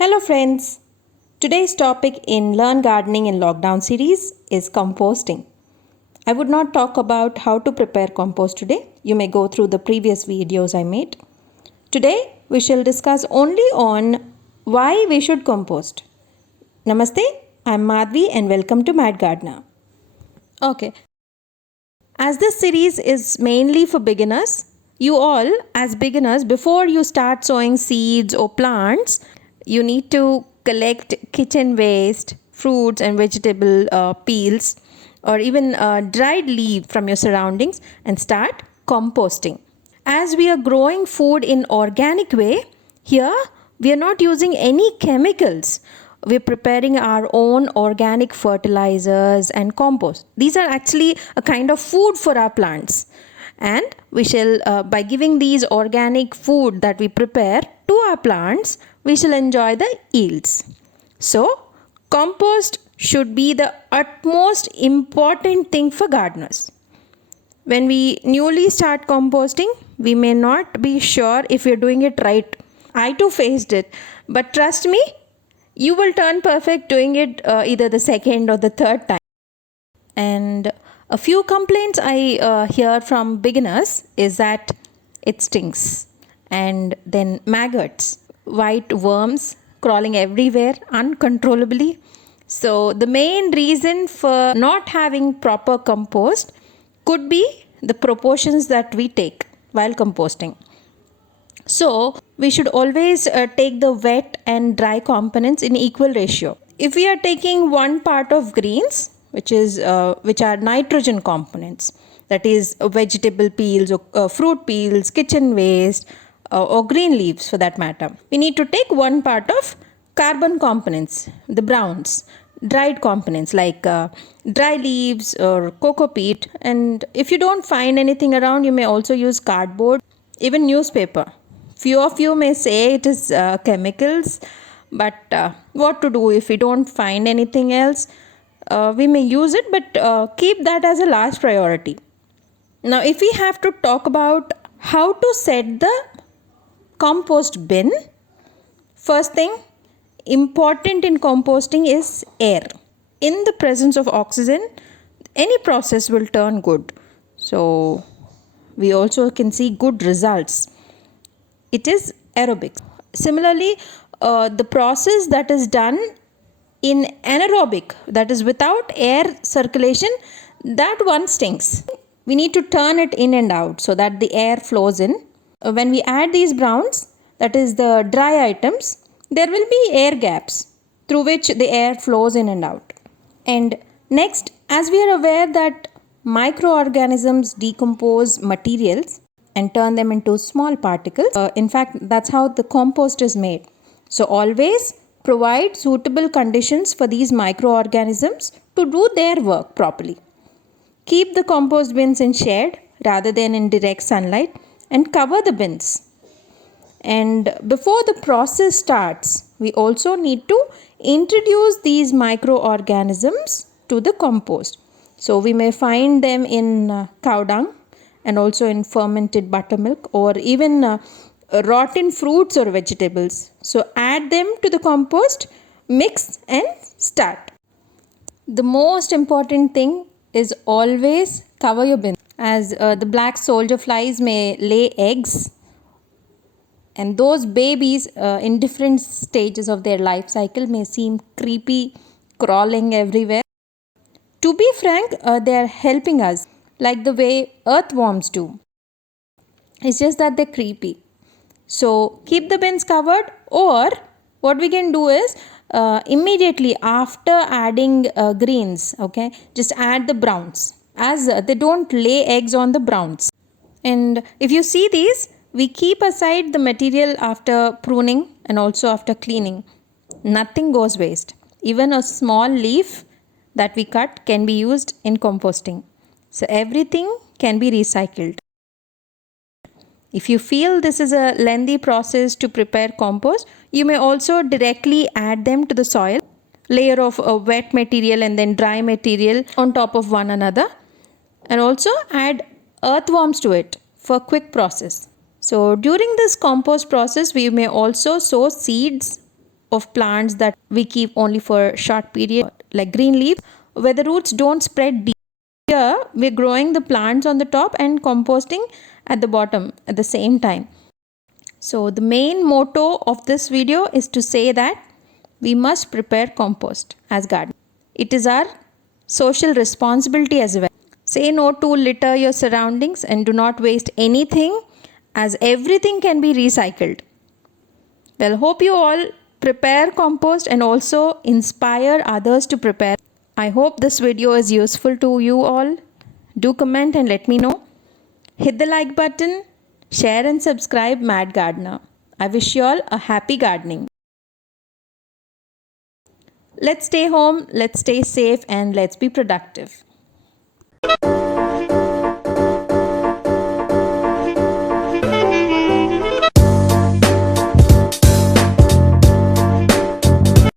Hello friends. Today's topic in Learn Gardening in Lockdown series is composting. I would not talk about how to prepare compost today. You may go through the previous videos I made. Today we shall discuss only on why we should compost. Namaste, I'm Madhvi and welcome to Mad Gardener. Okay. As this series is mainly for beginners, you all as beginners, before you start sowing seeds or plants, you need to collect kitchen waste, fruits and vegetable peels, or even dried leaves from your surroundings and start composting. As we are growing food in organic way, here we are not using any chemicals. We're preparing our own organic fertilizers and compost. These are actually a kind of food for our plants. And we shall, by giving these organic food that we prepare to our plants, we shall enjoy the yields. So, compost should be the utmost important thing for gardeners. When we newly start composting, we may not be sure if we're doing it right. I too faced it. But trust me, you will turn perfect doing it either the second or the third time. And a few complaints I hear from beginners is that it stinks, and then maggots, white worms crawling everywhere uncontrollably. So the main reason for not having proper compost could be the proportions that we take while composting. So we should always take the wet and dry components in equal ratio. If we are taking one part of greens, which are nitrogen components, that is vegetable peels or fruit peels, kitchen waste, or green leaves for that matter, we need to take one part of carbon components, the browns, dried components like dry leaves or cocoa peat. And if you don't find anything around, you may also use cardboard, even newspaper. Few of you may say it is chemicals, but what to do if we don't find anything else? We may use it, but keep that as a last priority. Now, if we have to talk about how to set the compost bin, first thing important in composting is air. In the presence of oxygen, any process will turn good. So, we also can see good results. It is aerobic. Similarly, the process that is done in anaerobic, that is without air circulation, that one stinks. We need to turn it in and out so that the air flows in. When we add these browns, that is the dry items, there will be air gaps through which the air flows in and out. And next, as we are aware that microorganisms decompose materials and turn them into small particles. In fact, that's how the compost is made. So always provide suitable conditions for these microorganisms to do their work properly. Keep the compost bins in shade rather than in direct sunlight and cover the bins. And before the process starts, we also need to introduce these microorganisms to the compost. So we may find them in cow dung, and also in fermented buttermilk, or even rotten fruits or vegetables. So add them to the compost, mix and start. The most important thing is always cover your bin, as the black soldier flies may lay eggs, and those babies in different stages of their life cycle may seem creepy, crawling everywhere. To be frank, they are helping us like the way earthworms do. It's just that they're creepy. So keep the bins covered, or what we can do is immediately after adding greens, okay, just add the browns, as they don't lay eggs on the browns. And if you see these, we keep aside the material after pruning and also after cleaning. Nothing goes waste. Even a small leaf that we cut can be used in composting. So everything can be recycled. If you feel this is a lengthy process to prepare compost, you may also directly add them to the soil, layer of wet material and then dry material on top of one another, and also add earthworms to it for quick process. So during this compost process, we may also sow seeds of plants that we keep only for short period, like green leaves, where the roots don't spread deep. Here we're growing the plants on the top and composting at the bottom at the same time. So the main motto of this video is to say that we must prepare compost as gardeners. It is our social responsibility as well. Say no to litter your surroundings and do not waste anything, as everything can be recycled. Well, hope you all prepare compost and also inspire others to prepare. I hope this video is useful to you all. Do comment and let me know. Hit the like button, share and subscribe Mad Gardener. I wish you all a happy gardening. Let's stay home, let's stay safe, and let's be productive.